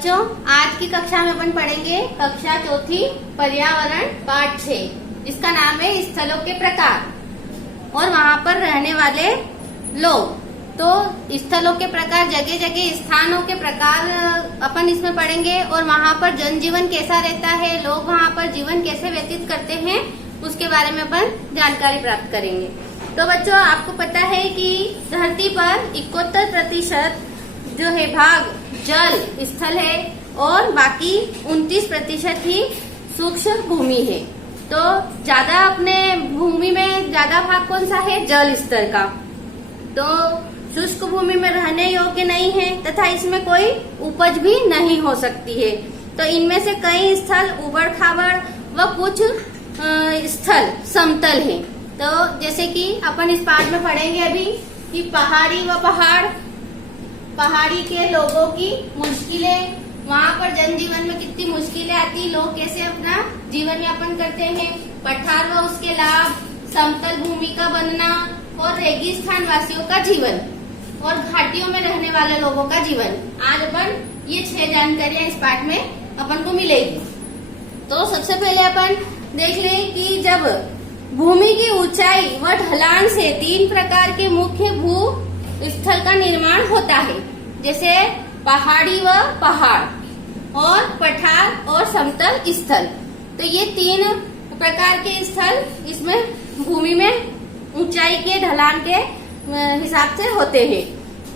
बच्चों, आज की कक्षा में अपन पढ़ेंगे कक्षा चौथी पर्यावरण पाठ 6, जिसका नाम है स्थलों के प्रकार और वहाँ पर रहने वाले लोग। तो स्थलों के प्रकार, जगह जगह स्थानों के प्रकार अपन इसमें पढ़ेंगे और वहाँ पर जनजीवन कैसा रहता है, लोग वहाँ पर जीवन कैसे व्यतीत करते हैं, उसके बारे में अपन जानकारी प्राप्त करेंगे। तो बच्चों, आपको पता है कि धरती पर 71% जो है भाग जल स्थल है और बाकी 29% ही सूक्ष्म भूमि है। तो ज्यादा अपने भूमि में ज्यादा भाग कौन सा है? जल स्तर का। तो शुष्क भूमि में रहने योग्य नहीं है तथा इसमें कोई उपज भी नहीं हो सकती है। तो इनमें से कई स्थल उबड़ खाबड़ व कुछ स्थल समतल हैं। तो जैसे कि अपन इस पाठ में पढ़ेंगे अभी कि पहाड़ी व पहाड़ी के लोगों की मुश्किलें, वहाँ पर जनजीवन में कितनी मुश्किलें आती, लोग कैसे अपना जीवन यापन करते हैं, पठार व उसके लाभ, समतल भूमि का बनना और रेगिस्तान वासियों का जीवन और घाटियों में रहने वाले लोगों का जीवन। आज अपन ये 6 जानकारियां इस पाठ में अपन को मिलेगी। तो सबसे पहले अपन देख लें कि जब भूमि की ऊंचाई व ढलान से 3 प्रकार के मुख्य भू स्थल का निर्माण होता है, जैसे पहाड़ी व पहाड़ और पठार और समतल स्थल। तो ये 3 प्रकार के स्थल इसमें भूमि में ऊंचाई के ढलान के हिसाब से होते हैं,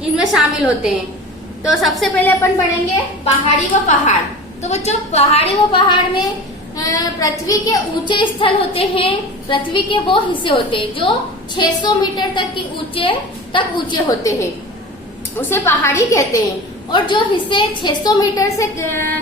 इनमें शामिल होते हैं। तो सबसे पहले अपन पढ़ेंगे पहाड़ी व पहाड़। तो बच्चों, पहाड़ी व पहाड़ में पृथ्वी के ऊंचे स्थल होते हैं। पृथ्वी के वो हिस्से होते हैं जो 600 मीटर तक ऊंचे होते हैं, उसे पहाड़ी कहते हैं। और जो हिस्से 600 मीटर से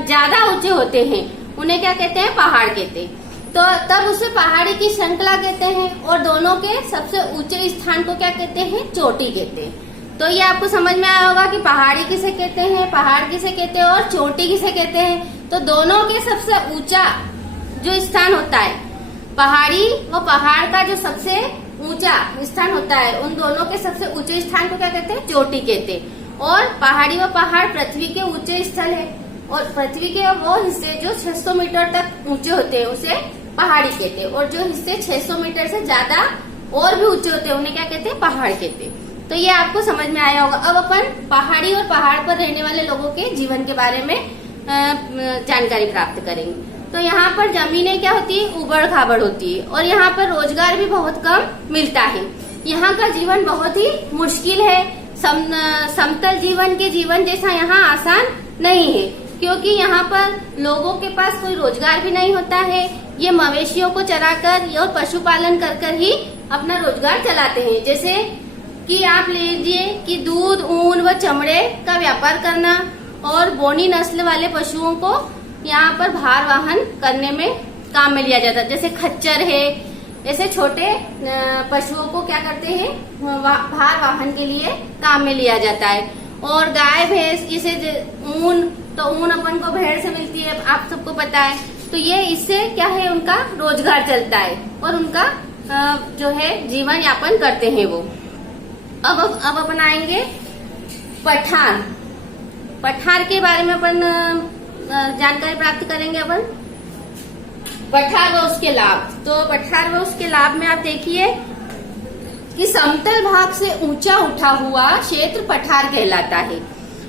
ज्यादा ऊंचे होते हैं उन्हें क्या कहते हैं? पहाड़ कहते हैं। तो तब उसे पहाड़ी की श्रृंखला कहते हैं और दोनों के सबसे ऊंचे स्थान को क्या कहते हैं? चोटी कहते हैं। तो ये आपको समझ में आया होगा कि पहाड़ी किसे कहते हैं, पहाड़ किसे कहते हैं और चोटी किसे कहते हैं। तो दोनों के सबसे ऊंचा जो स्थान होता है, पहाड़ी व पहाड़ का जो सबसे ऊंचा स्थान होता है, उन दोनों के सबसे ऊंचे स्थान को क्या कहते हैं? चोटी कहते हैं। और पहाड़ी व पहाड़ पृथ्वी के ऊंचे स्थल है और पृथ्वी के वो हिस्से जो 600 मीटर तक ऊंचे होते हैं उसे पहाड़ी कहते हैं और जो हिस्से 600 मीटर से ज्यादा और भी ऊंचे होते हैं उन्हें क्या कहते हैं? पहाड़ कहते हैं। तो ये आपको समझ में आया होगा। अब अपन पहाड़ी और पहाड़ पर रहने वाले लोगों के जीवन के बारे में जानकारी प्राप्त करेंगे। तो यहाँ पर जमीनें क्या होती है? उबड़ खाबड़ होती है और यहाँ पर रोजगार भी बहुत कम मिलता है। यहाँ का जीवन बहुत ही मुश्किल है। समतल जीवन के जीवन जैसा यहाँ आसान नहीं है, क्योंकि यहाँ पर लोगों के पास कोई रोजगार भी नहीं होता है। ये मवेशियों को चराकर और पशुपालन कर ही अपना रोजगार चलाते हैं। जैसे कि आप लीजिए कि दूध, ऊन व चमड़े का व्यापार करना और बोनी नस्ल वाले पशुओं को यहाँ पर भार वाहन करने में काम में लिया जाता है। जैसे खच्चर है, ऐसे छोटे पशुओं को क्या करते हैं? भार वाहन के लिए काम में लिया जाता है। और गाय भैंस, इसे ऊन, तो ऊन अपन को भेड़ से मिलती है, आप सबको पता है। तो ये इससे क्या है? उनका रोजगार चलता है और उनका जो है जीवन यापन करते हैं वो। अब अपन आएंगे पठार। पठार के बारे में अपन जानकारी प्राप्त करेंगे। अपन पठार व उसके लाभ। तो पठार व उसके लाभ में आप देखिए कि समतल भाग से ऊंचा उठा हुआ क्षेत्र पठार कहलाता है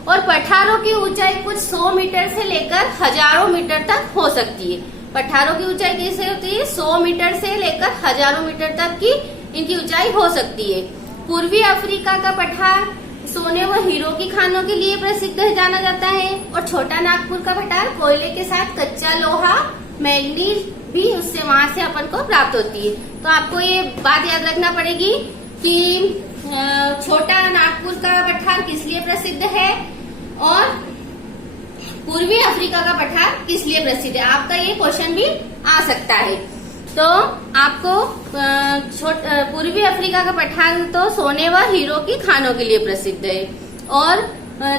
और पठारों की ऊंचाई कुछ 100 मीटर से लेकर हजारों मीटर तक हो सकती है। पठारों की ऊंचाई कैसे होती है? 100 मीटर से लेकर हजारों मीटर तक की इनकी ऊंचाई हो सकती है। पूर्वी अफ्रीका का पठार सोने व हीरो की खानों के लिए प्रसिद्ध जाना जाता है और छोटा नागपुर का पठार कोयले के साथ कच्चा लोहा, मैग्नीज भी उससे वहां से अपन को प्राप्त होती है। तो आपको ये बात याद रखना पड़ेगी कि छोटा नागपुर का पठार किस लिए प्रसिद्ध है और पूर्वी अफ्रीका का पठार किस लिए प्रसिद्ध है। आपका ये क्वेश्चन भी आ सकता है। तो आपको पूर्वी अफ्रीका का पठार तो सोने व हीरो की खानों के लिए प्रसिद्ध है और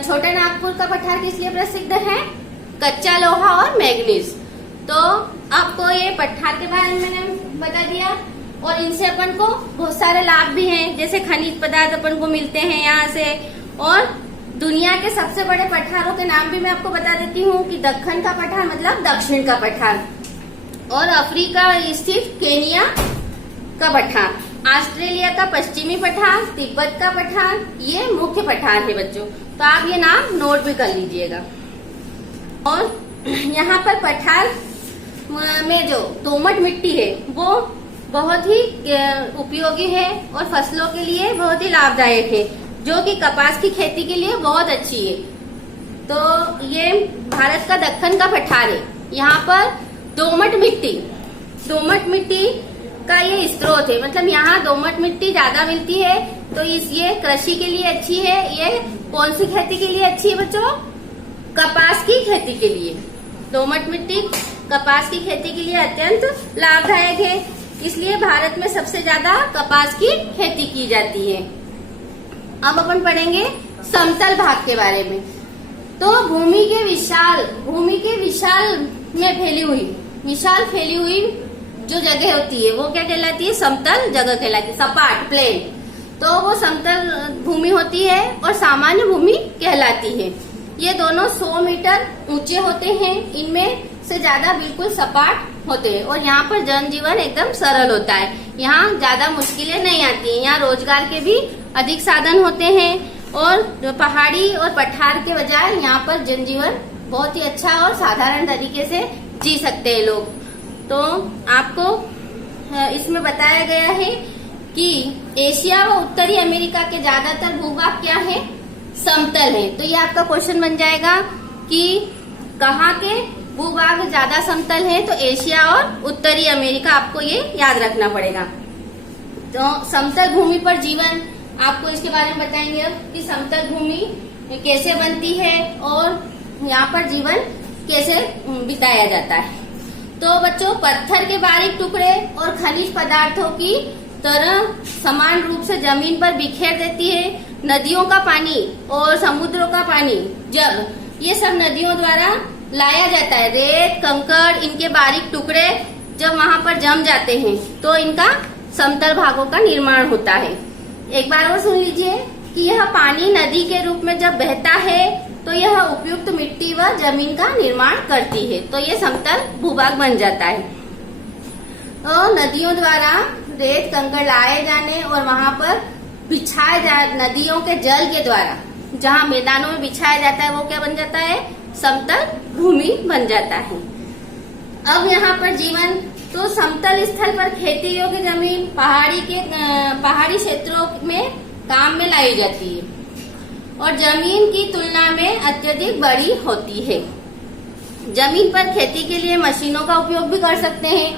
छोटा नागपुर का पठार किस लिए प्रसिद्ध है? कच्चा लोहा और मैग्नीज। तो आपको ये पठार के बारे में मैंने बता दिया और इनसे अपन को बहुत सारे लाभ भी हैं, जैसे खनिज पदार्थ अपन को मिलते हैं यहाँ से और दुनिया के सबसे बड़े पठारों के नाम भी मैं आपको बता देती हूँ कि दक्कन का पठार मतलब दक्षिण का पठार, और अफ्रीका स्थित केनिया का पठार, ऑस्ट्रेलिया का पश्चिमी पठार, तिब्बत का पठार, ये मुख्य पठार है बच्चों। तो आप ये नाम नोट भी कर लीजिएगा। और यहाँ पर पठार में जो दोमट मिट्टी है वो बहुत ही उपयोगी है और फसलों के लिए बहुत ही लाभदायक है, जो कि कपास की खेती के लिए बहुत अच्छी है। तो ये भारत का दक्कन का पठार है। यहाँ पर दोमट मिट्टी का ये स्रोत है, मतलब यहाँ दोमट मिट्टी ज्यादा मिलती है, तो ये कृषि के लिए अच्छी है। ये कौन सी खेती के लिए अच्छी है बच्चों? कपास की खेती के लिए। दोमट मिट्टी कपास की खेती के लिए अत्यंत लाभदायक है, इसलिए भारत में सबसे ज्यादा कपास की खेती की जाती है। अब अपन पढ़ेंगे समतल भाग के बारे में। तो भूमि के विशाल में विशाल फैली हुई जो जगह होती है वो क्या कहलाती है? समतल जगह कहलाती है, सपाट प्लेन। तो वो समतल भूमि होती है और सामान्य भूमि कहलाती है। ये दोनों 100 मीटर ऊंचे होते हैं, इनमें से ज्यादा बिल्कुल सपाट होते हैं, और यहाँ पर जनजीवन एकदम सरल होता है। यहाँ ज्यादा मुश्किलें नहीं आती हैं। यहाँ रोजगार के भी अधिक साधन होते हैं, और पहाड़ी और पठार के बजाय यहाँ पर जनजीवन बहुत ही अच्छा और साधारण तरीके से जी सकते हैं लोग। तो आपको इसमें बताया गया है कि एशिया व उत्तरी अमेरिका के ज्यादातर भूभाग क्या है? समतल है। तो ये आपका क्वेश्चन बन जाएगा कि कहाँ के भूभाग ज्यादा समतल है? तो एशिया और उत्तरी अमेरिका, आपको ये याद रखना पड़ेगा। तो समतल भूमि पर जीवन, आपको इसके बारे में बताएंगे अब कि समतल भूमि कैसे बनती है और यहाँ पर जीवन कैसे बिताया जाता है। तो बच्चों, पत्थर के बारीक टुकड़े और खनिज पदार्थों की तरह समान रूप से जमीन पर बिखेर देती है। नदियों का पानी और समुद्रों का पानी, जब ये सब नदियों द्वारा लाया जाता है, रेत कंकड़ इनके बारीक टुकड़े जब वहाँ पर जम जाते हैं तो इनका समतल भागों का निर्माण होता है। एक बार और सुन लीजिए कि यह पानी नदी के रूप में जब बहता है तो यह उपयुक्त मिट्टी व जमीन का निर्माण करती है, तो ये समतल भूभाग बन जाता है। और नदियों द्वारा रेत कंकड़ लाए जाने और वहाँ पर बिछाए नदियों के जल के द्वारा जहाँ मैदानों में बिछाया जाता है वो क्या बन जाता है? समतल भूमि बन जाता है। अब यहाँ पर जीवन, तो समतल स्थल पर खेती योग्य जमीन पहाड़ी क्षेत्रों में काम में लाई जाती है और जमीन की तुलना में अत्यधिक बड़ी होती है। जमीन पर खेती के लिए मशीनों का उपयोग भी कर सकते हैं,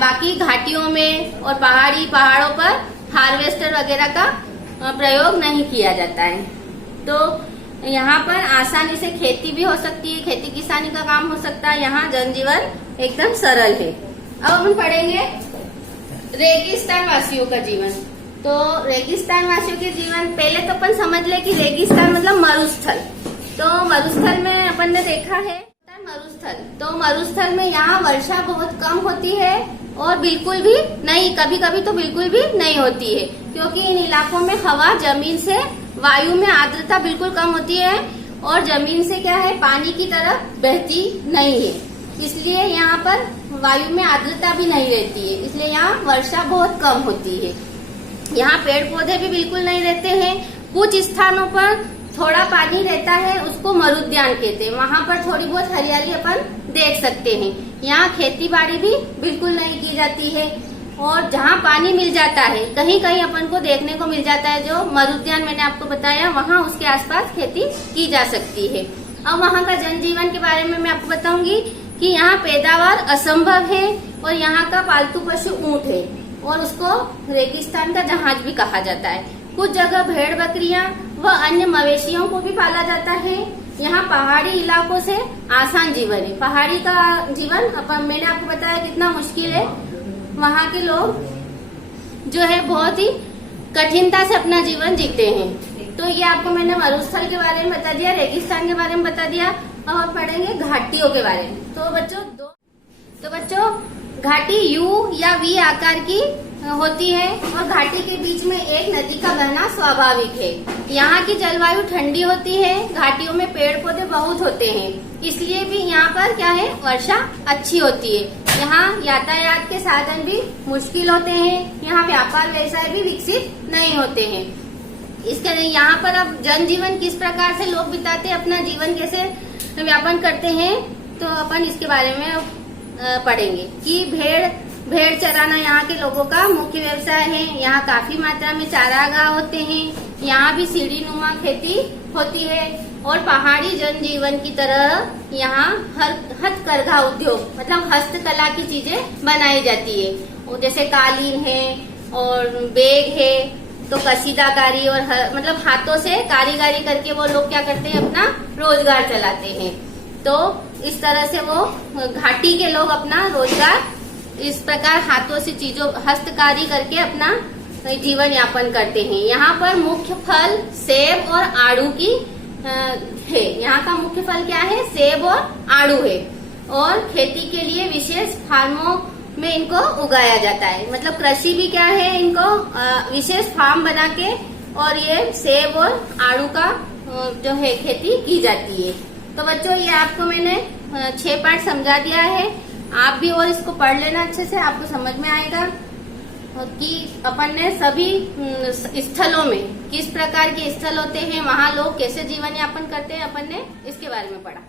बाकी घाटियों में और पहाड़ों पर हार्वेस्टर वगैरह का प्रयोग नहीं किया जाता है। तो यहाँ पर आसानी से खेती भी हो सकती है, खेती किसानी का काम हो सकता है। यहाँ जनजीवन एकदम सरल है। अब हम पढ़ेंगे रेगिस्तान वासियों का जीवन। तो रेगिस्तान वासियों के जीवन, पहले तो अपन समझ ले कि रेगिस्तान मतलब मरुस्थल। तो मरुस्थल में अपन ने देखा है मरुस्थल, तो मरुस्थल में यहाँ वर्षा बहुत कम होती है और बिल्कुल भी नहीं, कभी कभी तो बिल्कुल भी नहीं होती है, क्योंकि इन इलाकों में हवा जमीन से, वायु में आर्द्रता बिल्कुल कम होती है और जमीन से क्या है, पानी की तरफ बहती नहीं है, इसलिए यहाँ पर वायु में आर्द्रता भी नहीं रहती है, इसलिए यहाँ वर्षा बहुत कम होती है। यहाँ पेड़ पौधे भी बिल्कुल नहीं रहते हैं। कुछ स्थानों पर थोड़ा पानी रहता है, उसको मरुद्यान कहते हैं, वहाँ पर थोड़ी बहुत हरियाली अपन देख सकते हैं। यहाँ खेती बाड़ी भी बिल्कुल नहीं की जाती है और जहाँ पानी मिल जाता है कहीं कहीं अपन को देखने को मिल जाता है, जो मरुद्यान मैंने आपको बताया, वहाँ उसके आसपास खेती की जा सकती है। अब वहाँ का जनजीवन के बारे में मैं आपको बताऊंगी कि यहाँ पैदावार असंभव है और यहाँ का पालतू पशु ऊँट है और उसको रेगिस्तान का जहाज भी कहा जाता है। कुछ जगह भेड़ बकरियां व अन्य मवेशियों को भी पाला जाता है। यहाँ पहाड़ी इलाकों से आसान जीवन है। पहाड़ी का जीवन मैंने आपको बताया कितना मुश्किल है। वहाँ के लोग जो है बहुत ही कठिनता से अपना जीवन जीते हैं। तो ये आपको मैंने मरुस्थल के बारे में बता दिया, रेगिस्तान के बारे में बता दिया। अब हम पढ़ेंगे घाटियों के बारे में। तो बच्चों घाटी यू या वी आकार की होती है और घाटी के बीच में एक नदी का बहना स्वाभाविक है। यहाँ की जलवायु ठंडी होती है, घाटियों में पेड़ पौधे बहुत होते हैं, इसलिए भी यहाँ पर क्या है, वर्षा अच्छी होती है। यहाँ यातायात के साधन भी मुश्किल होते हैं, यहाँ व्यापार व्यवसाय भी विकसित नहीं होते हैं। इसके यहाँ पर अब जनजीवन किस प्रकार से लोग बिताते हैं, अपना जीवन कैसे व्यापन करते हैं, तो अपन इसके बारे में पढ़ेंगे कि भेड़ चराना यहाँ के लोगों का मुख्य व्यवसाय है। यहाँ काफी मात्रा में चारागाह होते हैं। यहाँ भी सीढ़ी नुमा खेती होती है और पहाड़ी जनजीवन की तरह यहाँ हथकरघा उद्योग मतलब हस्तकला की चीजें बनाई जाती है, जैसे कालीन है और बैग है, तो कशीदाकारी और मतलब हाथों से कारीगरी करके वो लोग क्या करते हैं, अपना रोजगार चलाते हैं। तो इस तरह से वो घाटी के लोग अपना रोजगार इस प्रकार हाथों से चीजों हस्तकारी करके अपना जीवन यापन करते हैं। यहाँ पर मुख्य फल सेब और आड़ू की है। यहाँ का मुख्य फल क्या है, सेब और आड़ू है। और खेती के लिए विशेष फार्मों में इनको उगाया जाता है, मतलब कृषि भी क्या है, इनको विशेष फार्म बना के और ये सेब और आड़ू का जो है खेती की जाती है। तो बच्चों ये आपको मैंने 6 पार्ट समझा दिया है, आप भी और इसको पढ़ लेना अच्छे से, आपको समझ में आएगा कि अपन ने सभी स्थलों में किस प्रकार के स्थल होते हैं, वहाँ लोग कैसे जीवन यापन करते हैं, अपन ने इसके बारे में पढ़ा।